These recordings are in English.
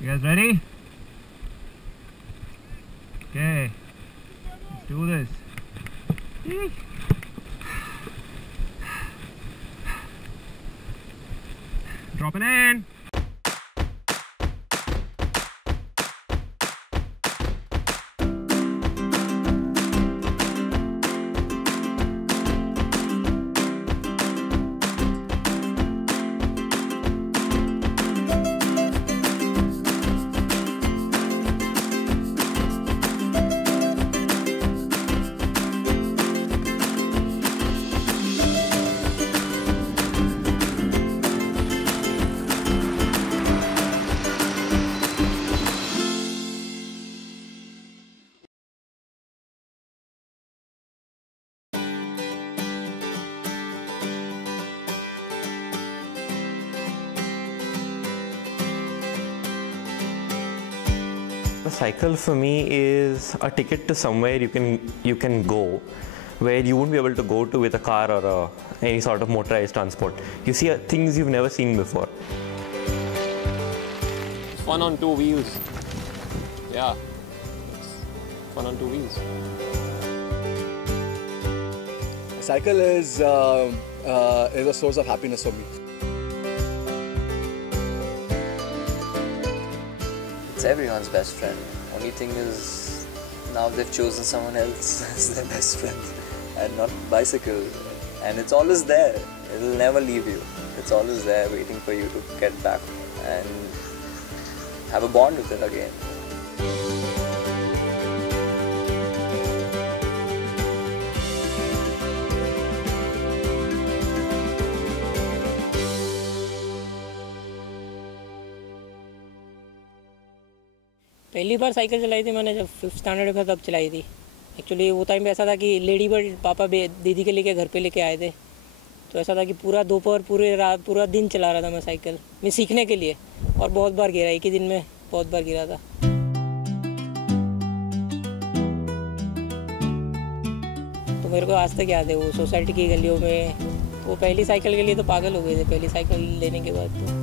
You guys ready? Okay, let's do this. Dropping in. A cycle for me is a ticket to somewhere you can go where you won't be able to go to with a car or any sort of motorized transport. You see things you've never seen before. It's fun on two wheels. Yeah, it's fun on two wheels. A cycle is a source of happiness for me. It's everyone's best friend. Only thing is, now they've chosen someone else as their best friend and not bicycle. And it's always there. It'll never leave you. It's always there waiting for you to get back and have a bond with it again. पहली बार cycle चलाई थी मैंने जब 5th standard में, तब चलाई थी। Actually वो टाइम पे ऐसा था कि लेडी बर्ड पापा दीदी के लेके घर पे लेके आए थे, तो ऐसा था कि पूरा दोपहर पूरा दिन चला रहा था मैं साइकिल में सीखने के लिए, और बहुत बार गिरा, एक ही दिन में बहुत बार गिरा था। तो मेरे को आज तक याद है वो सोसाइटी की गलियों में, वो पहली साइकिल के लिए तो पागल हो गए थे पहली साइकिल लेने के बाद। तो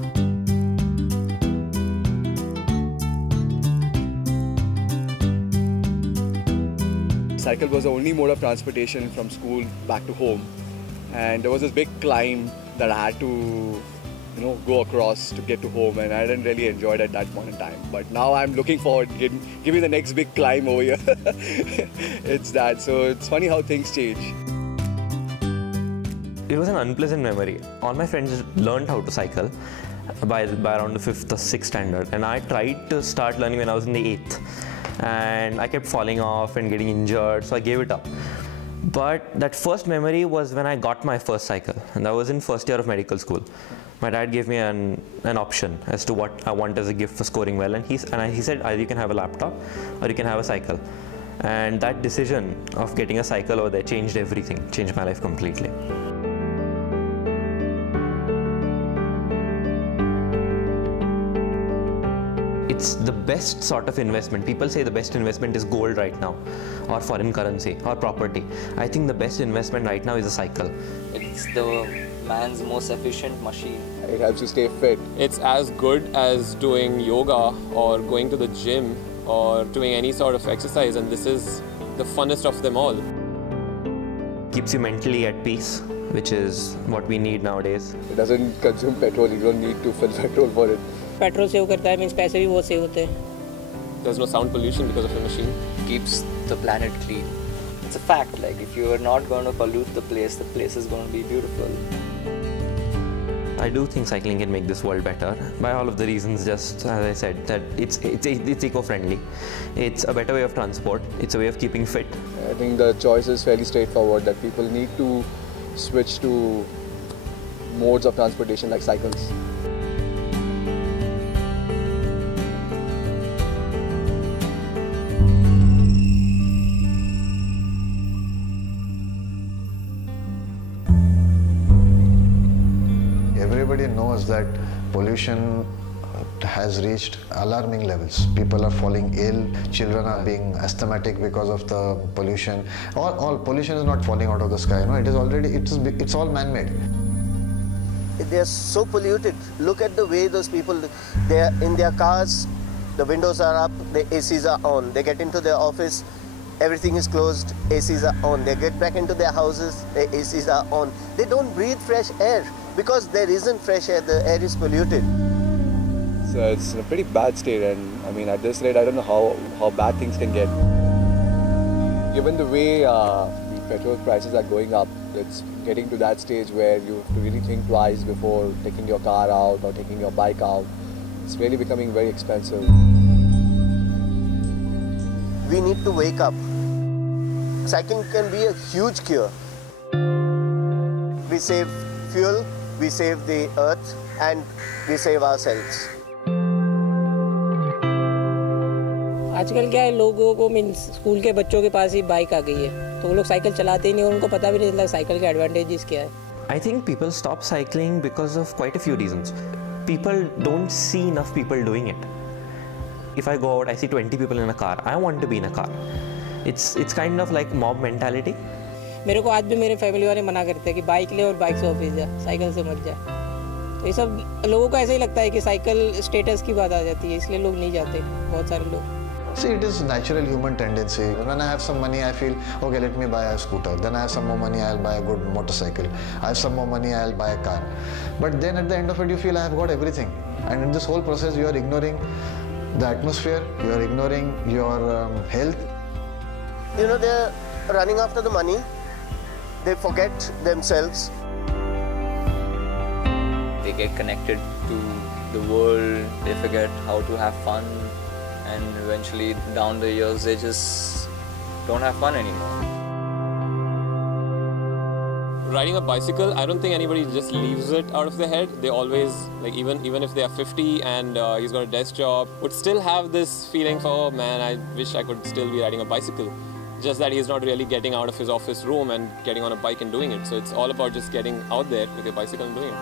Cycle was the only mode of transportation from school back to home, and there was this big climb that I had to, go across to get to home, and I didn't really enjoy it at that point in time. But now I'm looking forward to give me the next big climb over here. It's that. So it's funny how things change. It was an unpleasant memory. All my friends learned how to cycle by around the 5th or 6th standard, and I tried to start learning when I was in the 8th. And I kept falling off and getting injured, so I gave it up. But that first memory was when I got my first cycle, and I was in first year of medical school. My dad gave me an option as to what I want as a gift for scoring well, and he said either you can have a laptop or you can have a cycle. And that decision of getting a cycle over there changed everything, changed my life completely. It's the best sort of investment. People say the best investment is gold right now, or foreign currency, or property. I think the best investment right now is a cycle. It's the man's most efficient machine. It helps you stay fit. It's as good as doing yoga or going to the gym or doing any sort of exercise, and this is the funnest of them all. Keeps you mentally at peace, which is what we need nowadays. It doesn't consume petrol. You don't need to fill petrol for it. Petrol save करता है, means पैसे भी बहुत save होते हैं। There's no sound pollution because of the machine. Keeps the planet clean. It's a fact. Like, if you are not going to pollute the place is going to be beautiful. I do think cycling can make this world better by all of the reasons, just as I said, that it's eco-friendly. It's a better way of transport. It's a way of keeping fit. I think the choice is fairly straightforward, that people need to switch to modes of transportation like cycles. Everybody knows that pollution has reached alarming levels. People are falling ill, children are being asthmatic because of the pollution. All pollution is not falling out of the sky, it is already, it's all man-made. They are so polluted. Look at the way those people, they are in their cars the windows are up, the ACs are on. They get into their office, everything is closed, ACs are on. They get back into their houses, the ACs are on. They don't breathe fresh air because there isn't fresh air, the air is polluted. So it's in a pretty bad state, and I mean, at this rate, I don't know how bad things can get. Given the way the petrol prices are going up, it's getting to that stage where you have to really think twice before taking your car out or taking your bike out. It's really becoming very expensive. We need to wake up. Cycling can be a huge cure. We save fuel, we save the earth, and we save ourselves. आजकल क्या है, लोगों को means school के बच्चों के पास ही bike आ गई है, तो वो लोग साइकिल चलाते ही नहीं और उनको पता भी नहीं चलता साइकिल के एडवांटेजेस क्या है. I think people stop cycling because of quite a few reasons. People don't see enough people doing it. If I go out, I see 20 people in a car. I want to be in a car. It's kind of like mob mentality. मेरे को आज भी मेरे family वाले मना करते हैं कि बाइक ले और बाइक से ऑफिस जा, साइकिल से मत जा. तो ये सब लोगों को ऐसा ही लगता है कि साइकिल स्टेटस की बात आ जाती है, इसलिए लोग नहीं जाते बहुत सारे लोग. See, it is natural human tendency. When I have some money, I feel, okay, let me buy a scooter. Then I have some more money, I'll buy a good motorcycle. I have some more money, I'll buy a car. But then at the end of it, you feel I have got everything. And in this whole process, you are ignoring the atmosphere, you are ignoring your health. You know, they're running after the money. They forget themselves. They get connected to the world, they forget how to have fun, and eventually down the years they just don't have fun anymore. Riding a bicycle, I don't think anybody just leaves it out of their head. They always, like even if they are 50 and he's got a desk job, would still have this feeling for, oh man, I wish I could still be riding a bicycle. Just that he's not really getting out of his office room and getting on a bike and doing it. So it's all about just getting out there with your bicycle and doing it.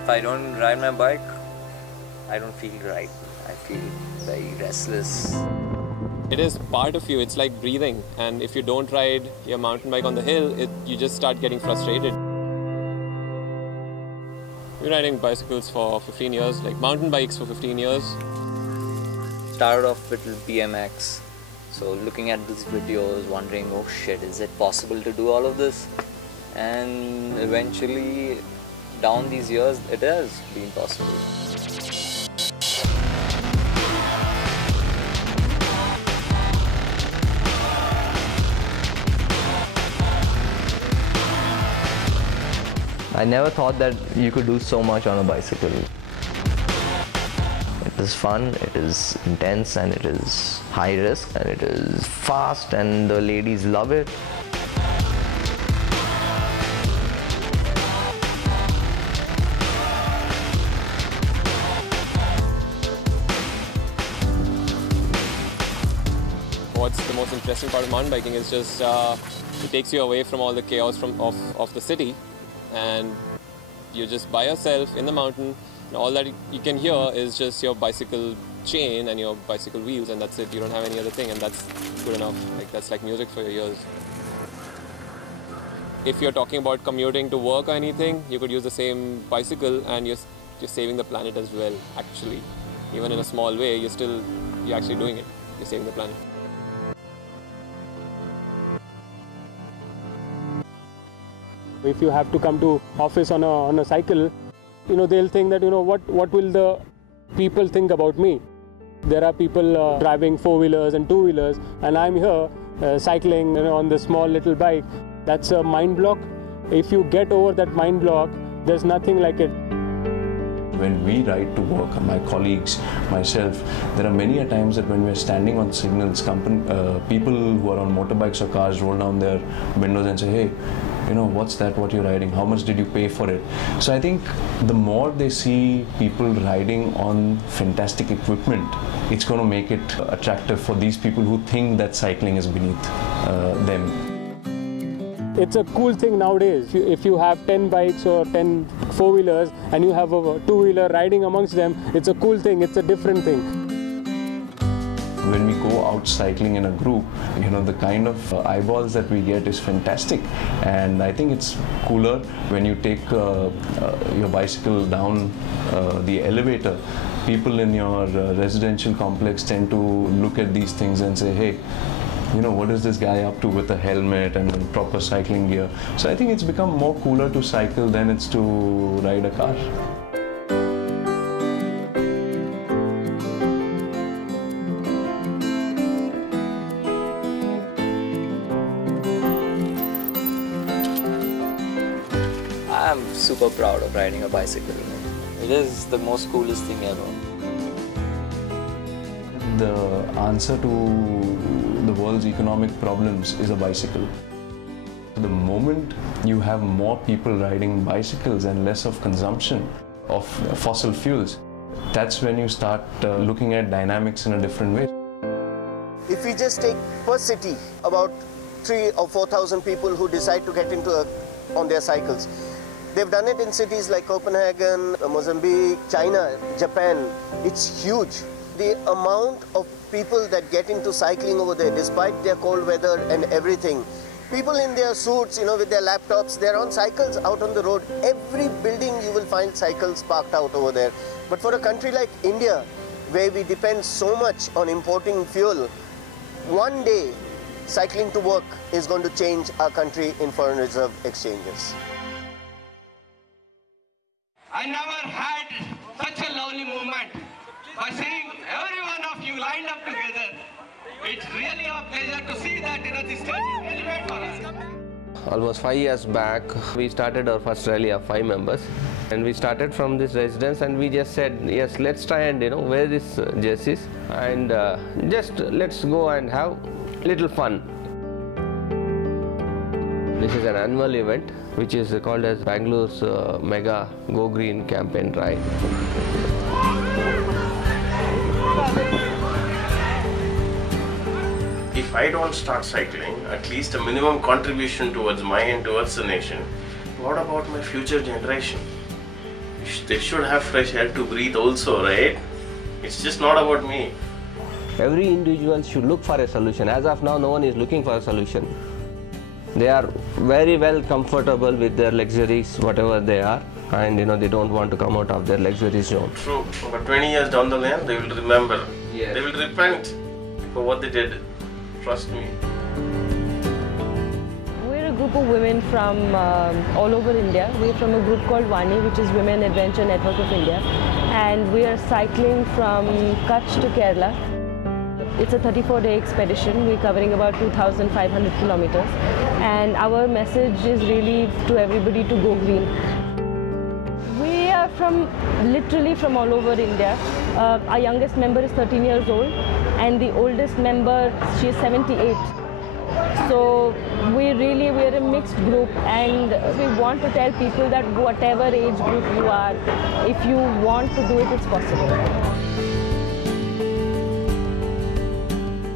If I don't ride my bike, I don't feel right. I feel very restless. It is part of you. It's like breathing. And if you don't ride your mountain bike on the hill, you just start getting frustrated. I've been riding bicycles for 15 years, like mountain bikes for 15 years. Started off with BMX. So looking at these videos, wondering, oh shit, is it possible to do all of this? And eventually, down these years, it has been possible. I never thought that you could do so much on a bicycle. It is fun, it is intense, and it is high risk, and it is fast, and the ladies love it. What's the most interesting part of mountain biking is just it takes you away from all the chaos of the city, and you're just by yourself in the mountain, and all that you can hear is just your bicycle chain and your bicycle wheels, and that's it. You don't have any other thing, and that's good enough. Like that's like music for your ears. If you're talking about commuting to work or anything, you could use the same bicycle, and you're saving the planet as well. Actually, even in a small way, you're actually doing it. You're saving the planet. If you have to come to office on a cycle, they'll think that, what will the people think about me? There are people driving 4-wheelers and 2-wheelers, and I'm here cycling on the small little bike. That's a mind block. If you get over that mind block, there's nothing like it. When we ride to work, my colleagues, myself, there are many a times that when we're standing on signals, people who are on motorbikes or cars roll down their windows and say, hey, you know, what's that, what you're riding, how much did you pay for it? So I think the more they see people riding on fantastic equipment, it's going to make it attractive for these people who think that cycling is beneath them. It's a cool thing nowadays. If you have 10 bikes or 10 four-wheelers and you have a two-wheeler riding amongst them, it's a cool thing, it's a different thing. When we go out cycling in a group, you know, the kind of eyeballs that we get is fantastic, and I think it's cooler when you take your bicycle down the elevator. People in your residential complex tend to look at these things and say, hey, you know, what is this guy up to with a helmet and proper cycling gear? So I think it's become more cooler to cycle than it's to ride a car. I'm super proud of riding a bicycle. It is the most coolest thing ever. The answer to the world's economic problems is a bicycle. The moment you have more people riding bicycles and less of consumption of fossil fuels, that's when you start looking at dynamics in a different way. If we just take per city about 3,000 or 4,000 people who decide to get into on their cycles. They've done it in cities like Copenhagen, Mozambique, China, Japan. It's huge. The amount of people that get into cycling over there, despite their cold weather and everything, people in their suits, you know, with their laptops, they're on cycles out on the road. Every building you will find cycles parked out over there. But for a country like India, where we depend so much on importing fuel, one day cycling to work is going to change our country in foreign reserve exchanges. I never had such a lovely moment by seeing every one of you lined up together. It's really a pleasure to see that, you know, this day is really made for us. Almost 5 years back, we started our first rally of 5 members, and we started from this residence, and we just said, yes, let's try and, you know, wear these jerseys and just let's go and have little fun. This is an annual event which is called as Bangalore's Mega Go Green campaign ride. If I don't start cycling, at least a minimum contribution towards mine and towards the nation, what about my future generation? They should have fresh air to breathe also, right? It's just not about me. Every individual should look for a solution. As of now, no one is looking for a solution. They are very well comfortable with their luxuries, whatever they are, and, you know, they don't want to come out of their luxury zone. True, but 20 years down the line, they will remember. Yes. They will repent for what they did. Trust me. We're a group of women from all over India. We're from a group called WANI, which is Women Adventure Network of India, and we are cycling from Kutch to Kerala. It's a 34-day expedition. We're covering about 2,500 kilometers, and our message is really to everybody to go green. We are literally from all over India. Our youngest member is 13 years old, and the oldest member, she is 78. So we're a mixed group, and we want to tell people that whatever age group you are, if you want to do it, it's possible.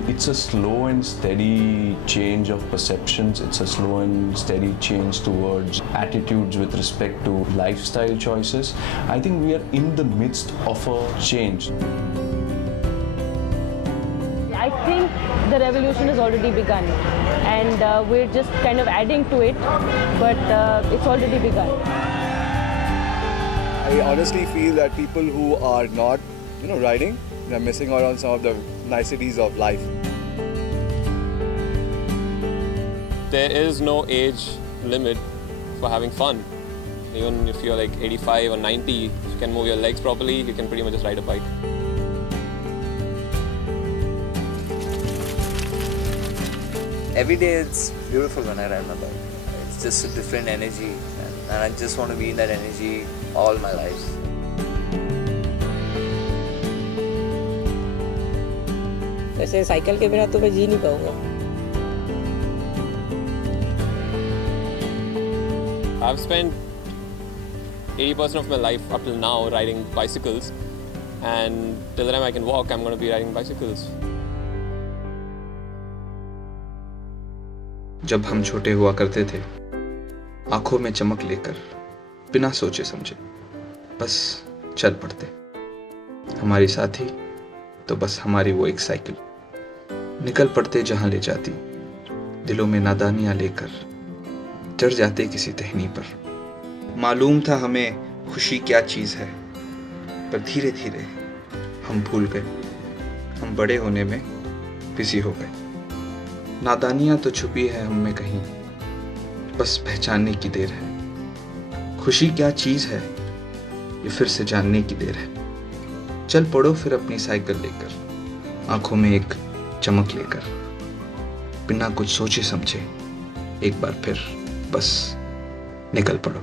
It's a slow and steady change of perceptions. It's a slow and steady change towards attitudes with respect to lifestyle choices. I think we are in the midst of a change. I think the revolution has already begun, and we're just kind of adding to it, but it's already begun. I honestly feel that people who are not, you know, riding, they're missing out on some of the niceties of life. There is no age limit for having fun. Even if you're like 85 or 90, if you can move your legs properly, you can pretty much just ride a bike. Every day it's beautiful when I ride my bike. It's just a different energy, and I just want to be in that energy all my life. वैसे cycle के बिना तो मैं जी नहीं पाऊँगा। I've spent 80% of my life up till now riding bicycles, and till the time I can walk, I'm going to be riding bicycles. जब हम छोटे हुआ करते थे, आंखों में चमक लेकर बिना सोचे समझे बस चल पड़ते, हमारी साथी तो बस हमारी वो एक साइकिल, निकल पड़ते जहां ले जाती, दिलों में नादानियां लेकर चढ़ जाते किसी टहनी पर। मालूम था हमें खुशी क्या चीज़ है, पर धीरे धीरे हम भूल गए, हम बड़े होने में बिजी हो गए। नादानियां तो छुपी है हम में कहीं, बस पहचानने की देर है। खुशी क्या चीज़ है ये फिर से जानने की देर है। चल पड़ो फिर अपनी साइकिल लेकर, आंखों में एक चमक लेकर, बिना कुछ सोचे समझे एक बार फिर बस निकल पड़ो।